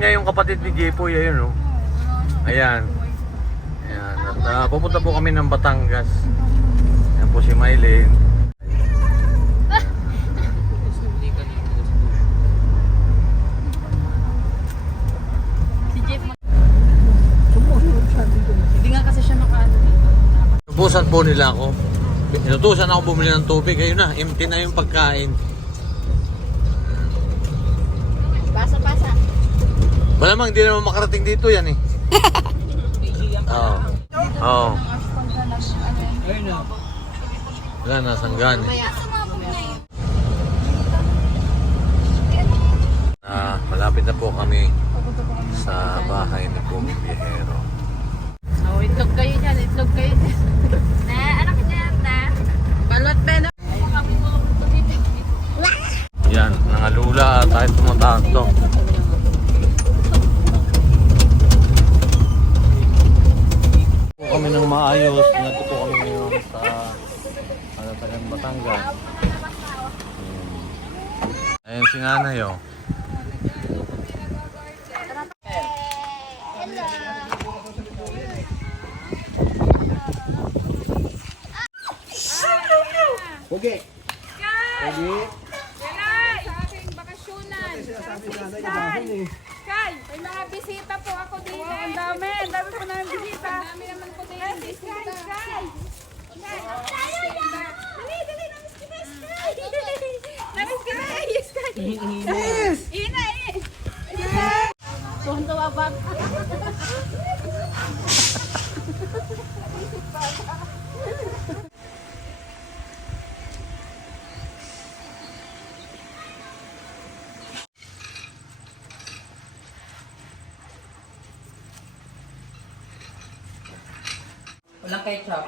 niya yung kapatid ni Jepoy, ayun oh. Ayan. Ayan. At ah, pupunta po kami ng Batangas. Ayan po si Mylene. Inutusan po nila ako. Inutusan ako bumili ng tubig. Ayun na, empty na yung pagkain. Malamang hindi naman makarating dito yan eh. Oo. Oo. Wala na, sanggan eh. Ah, malapit na po kami sa bahay ni Pumi Biyahero. Oh, itlog kayo dyan. Itlog kayo dyan. Na, anak ka dyan, na. Balot pa na. Yan, nangalula tayo tumatakto. Po kami ng maayos, nandito po kami ngayon sa ano, tagang Batangas. Hmm. Ayun si nanay oh. Okay. Kay! Sa aking bakasyonan. Kay! Kay! May mga bisita po ako dito. Ang dami. Ang dami po namin bisita. Ang dami naman po dito. Kay! Kay! Kay! Dali! Dali! Namiss kita! Kay! Namiss kita! Yes! Kay! Yes! Ina! eh. Tuwan-tuwa ba? Walang ketchup.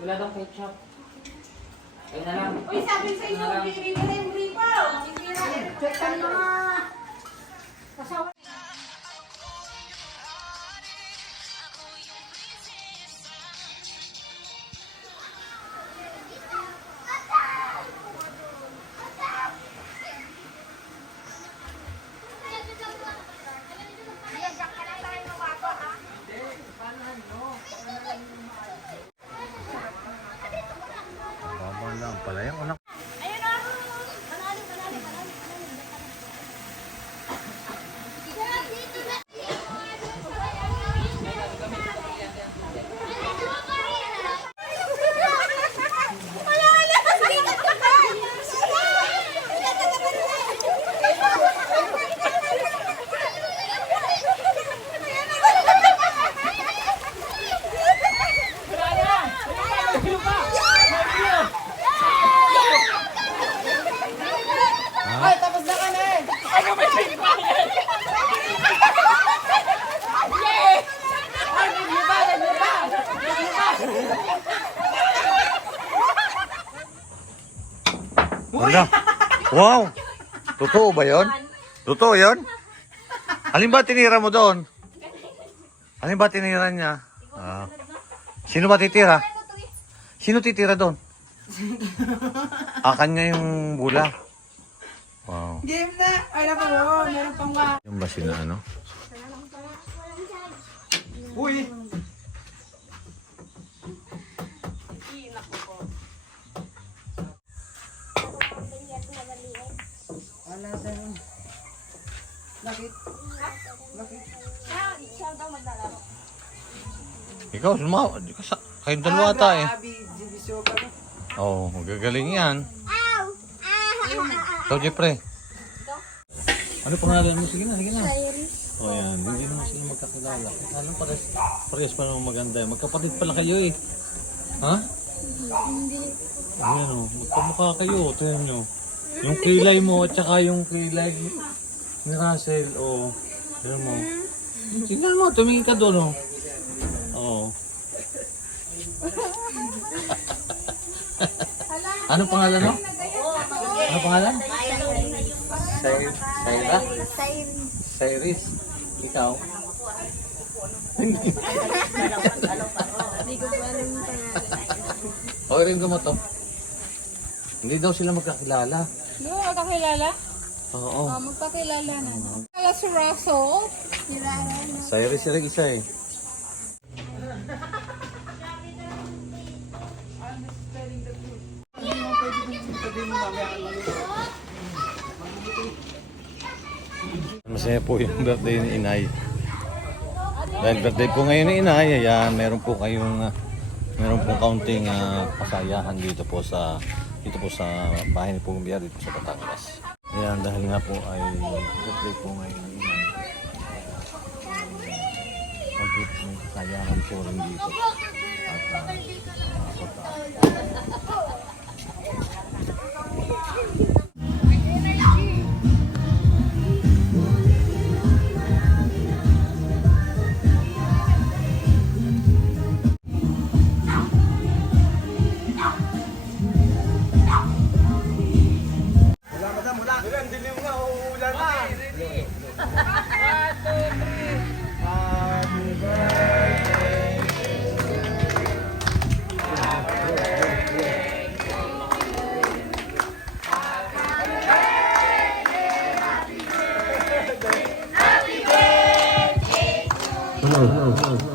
Wala daw ketchup. Ayun na lang. Uy, sabi sa inyo, bibili na yung gripo. Check ka na. Baba Ay, tapos na kami. Ay, nagliba, nagliba. Wala. Wow! Totoo ba yon? Totoo yon? Alin ba tinira mo doon? Alin ba tinira niya? Ah. Sino ba titira? Sino titira doon? Ah, kanya yung bula. Wow. Game na. Ay, naku, oh, meron pang ba? Yung ba sina ano? Uy! Wala daw. Bakit? Bakit? Ikaw, suma, sa- kayong dalawa ata eh. Abi, divisyo ka na. Oo, oh, magagaling yan. Ikaw, Jeffrey. Ano pangalan mo? Sige na, sige na. O oh, yan, hindi naman sila magkakilala. Alam, pares, pares pa naman maganda. Magkapatid pala kayo eh. Ha? Hindi. Ayan o, magkamukha kayo. Tingnan nyo. Yung kilay mo at saka yung kilay ni Russell. O, oh, tingnan mo. Tingnan mo, tumingin ka doon o. Oo. ano pangalan mo? Ano pangalan? Cyrus. Syra? Cyrus. Ikaw? Hindi ko pa alam yung pangalan. Okay rin mo to. Hindi daw sila magkakilala. Hindi mo kakilala? Oo. Oh, magpakilala na. Kala si Russell. Kilala na. Rin sila isa eh. Masaya po yung birthday ni Inay. Dahil birthday po ngayon ni Inay, ayan, meron po kayong ah, meron po kaunting ah, kasayahan dito po sa dito po sa bahay ni Pugong Biya dito sa Batangas. Ayan, dahil nga po ay birthday po ngayon ni Inay. Pagkit may kasayahan po rin dito. At ah, makakota. Ciao.